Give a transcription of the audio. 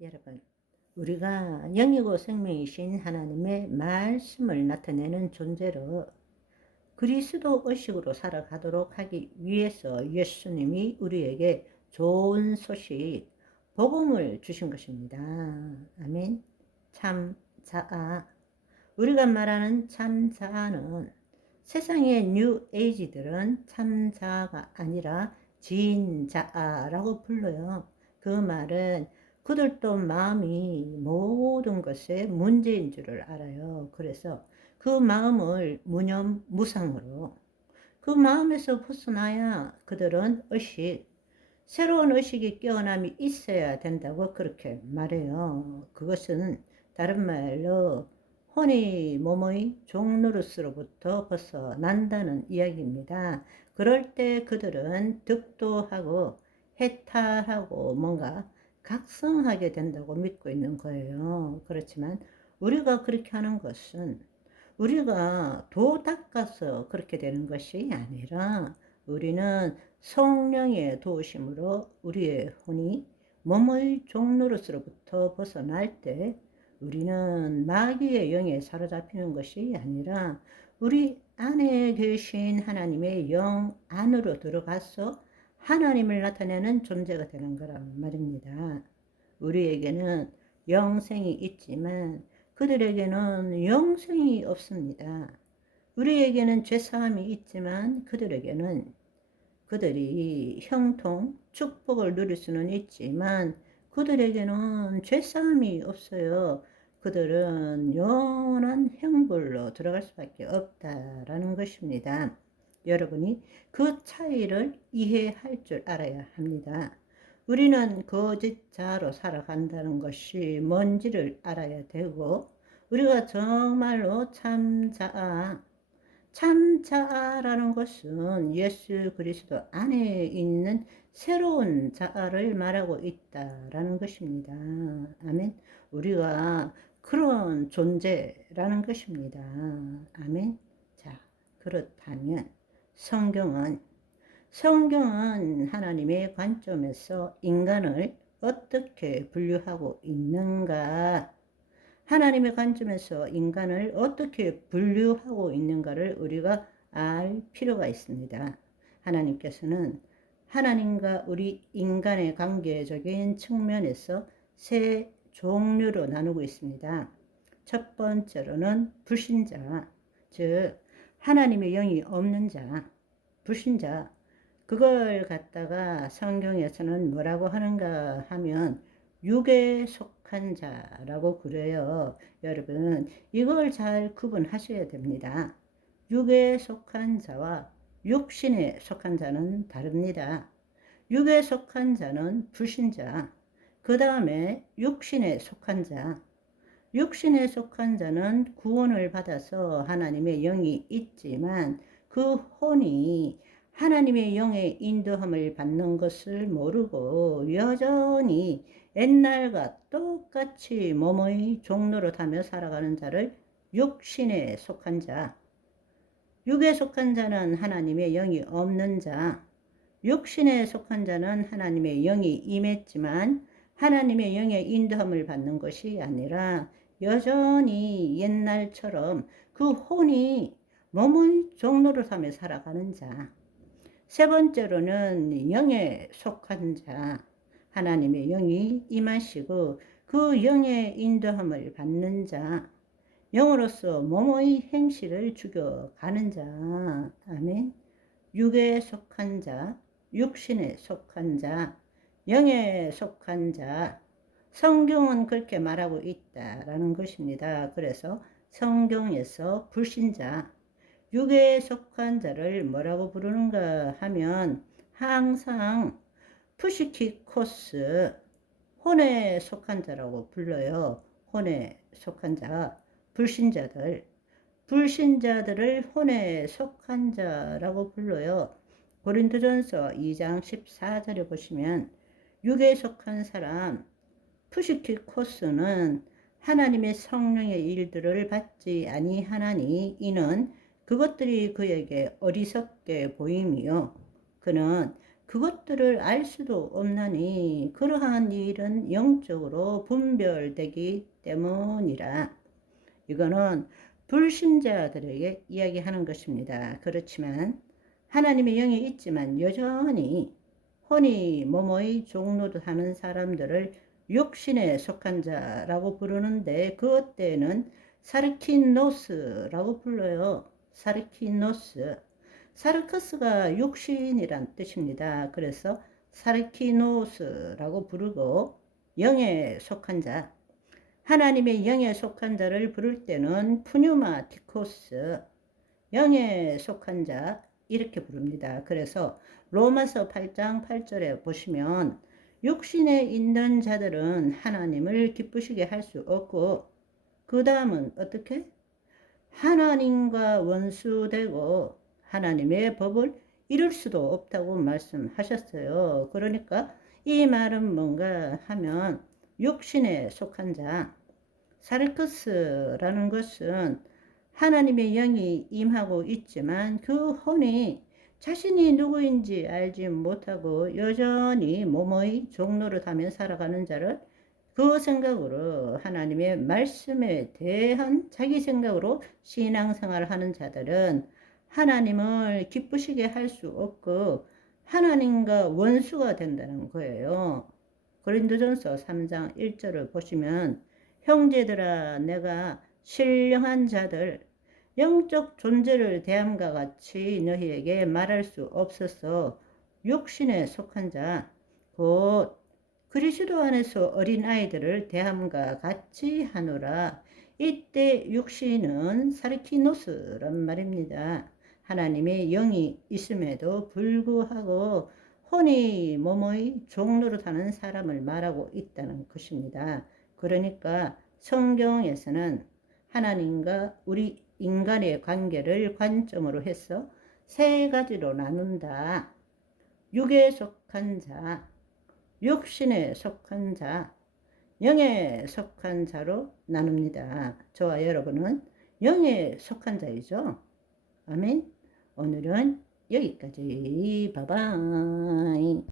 여러분, 우리가 영이고 생명이신 하나님의 말씀을 나타내는 존재로 그리스도 의식으로 살아가도록 하기 위해서 예수님이 우리에게 좋은 소식, 복음을 주신 것입니다. 아멘. 참 자아. 우리가 말하는 참 자아는 세상의 뉴 에이지들은 참 자아가 아니라 진자아라고 불러요. 그 말은 그들도 마음이 모든 것의 문제인 줄을 알아요. 그래서 그 마음을 무념무상으로 그 마음에서 벗어나야 그들은 새로운 의식이 깨어남이 있어야 된다고 그렇게 말해요. 그것은 다른 말로 혼이 몸의 종노릇으로부터 벗어난다는 이야기입니다. 그럴 때 그들은 득도하고 해탈하고 뭔가 각성하게 된다고 믿고 있는 거예요. 그렇지만 우리가 그렇게 하는 것은 우리가 도 닦아서 그렇게 되는 것이 아니라 우리는 성령의 도우심으로 우리의 혼이 몸의 종노릇으로부터 벗어날 때 우리는 마귀의 영에 사로잡히는 것이 아니라 우리 안에 계신 하나님의 영 안으로 들어가서 하나님을 나타내는 존재가 되는 거란 말입니다. 우리에게는 영생이 있지만 그들에게는 영생이 없습니다. 우리에게는 죄사함이 있지만 그들이 형통, 축복을 누릴 수는 있지만 그들에게는 죄사함이 없어요. 그들은 영원한 형벌로 들어갈 수밖에 없다라는 것입니다. 여러분이 그 차이를 이해할 줄 알아야 합니다. 우리는 거짓자로 살아간다는 것이 뭔지를 알아야 되고 우리가 정말로 참자아라는 것은 예수 그리스도 안에 있는 새로운 자아를 말하고 있다라는 것입니다. 아멘. 우리가 그런 존재라는 것입니다. 아멘. 자, 그렇다면 성경은 하나님의 관점에서 인간을 어떻게 분류하고 있는가? 하나님의 관점에서 인간을 어떻게 분류하고 있는가를 우리가 알 필요가 있습니다. 하나님께서는 하나님과 우리 인간의 관계적인 측면에서 세 종류로 나누고 있습니다. 첫 번째로는 불신자, 즉 하나님의 영이 없는 자, 불신자. 그걸 갖다가 성경에서는 뭐라고 하는가 하면 육에 속한 자라고 그래요. 여러분, 이걸 잘 구분하셔야 됩니다. 육에 속한 자와 육신에 속한 자는 다릅니다. 육에 속한 자는 불신자, 그 다음에 육신에 속한 자, 육신에 속한 자는 구원을 받아서 하나님의 영이 있지만 그 혼이 하나님의 영의 인도함을 받는 것을 모르고 여전히 옛날과 똑같이 몸의 종노릇하며 살아가는 자를 육신에 속한 자, 육에 속한 자는 하나님의 영이 없는 자, 육신에 속한 자는 하나님의 영이 임했지만 하나님의 영의 인도함을 받는 것이 아니라 여전히 옛날처럼 그 혼이 몸의 종노릇하며 살아가는 자. 세 번째로는 영에 속한 자, 하나님의 영이 임하시고 그 영의 인도함을 받는 자, 영으로서 몸의 행실을 죽여가는 자. 아멘. 육에 속한 자, 육신에 속한 자, 영에 속한 자. 성경은 그렇게 말하고 있다라는 것입니다. 그래서 성경에서 불신자, 육에 속한 자를 뭐라고 부르는가 하면 항상 푸시키코스, 혼에 속한 자라고 불러요. 혼에 속한 자, 불신자들을 혼에 속한 자라고 불러요. 고린도전서 2장 14절에 보시면 육에 속한 사람, 푸시키코스는 하나님의 성령의 일들을 받지 아니하나니 이는 그것들이 그에게 어리석게 보임이요 그는 그것들을 알 수도 없나니 그러한 일은 영적으로 분별되기 때문이라. 이거는 불신자들에게 이야기하는 것입니다. 그렇지만 하나님의 영이 있지만 여전히 혼이 몸의 종노릇하는 사람들을 육신에 속한 자라고 부르는데 그것 때는 사르키노스라고 불러요. 사르키노스. 사르커스가 육신이란 뜻입니다. 그래서 사르키노스라고 부르고 영에 속한 자, 하나님의 영에 속한 자를 부를 때는 푸뉴마티코스, 영에 속한 자 이렇게 부릅니다. 그래서 로마서 8장 8절에 보시면 육신에 있는 자들은 하나님을 기쁘시게 할 수 없고 그 다음은 어떻게? 하나님과 원수되고 하나님의 법을 이룰 수도 없다고 말씀하셨어요. 그러니까 이 말은 뭔가 하면 육신에 속한 자, 사르크스라는 것은 하나님의 영이 임하고 있지만 그 혼이 자신이 누구인지 알지 못하고 여전히 몸의 종로를 하며 살아가는 자를 그 생각으로 하나님의 말씀에 대한 자기 생각으로 신앙생활을 하는 자들은 하나님을 기쁘시게 할 수 없고 하나님과 원수가 된다는 거예요. 고린도전서 3장 1절을 보시면 형제들아 내가 신령한 자들 영적 존재를 대함과 같이 너희에게 말할 수 없어서 육신에 속한 자 곧 그리스도 안에서 어린아이들을 대함과 같이 하노라. 이때 육신은 사르키노스란 말입니다. 하나님의 영이 있음에도 불구하고 혼이 몸의 종노릇하는 사람을 말하고 있다는 것입니다. 그러니까 성경에서는 하나님과 우리 인간의 관계를 관점으로 해서 세 가지로 나눈다. 육에 속한 자, 육신에 속한 자, 영에 속한 자로 나눕니다. 저와 여러분은 영에 속한 자이죠. 아멘. 오늘은 여기까지. 바이바이.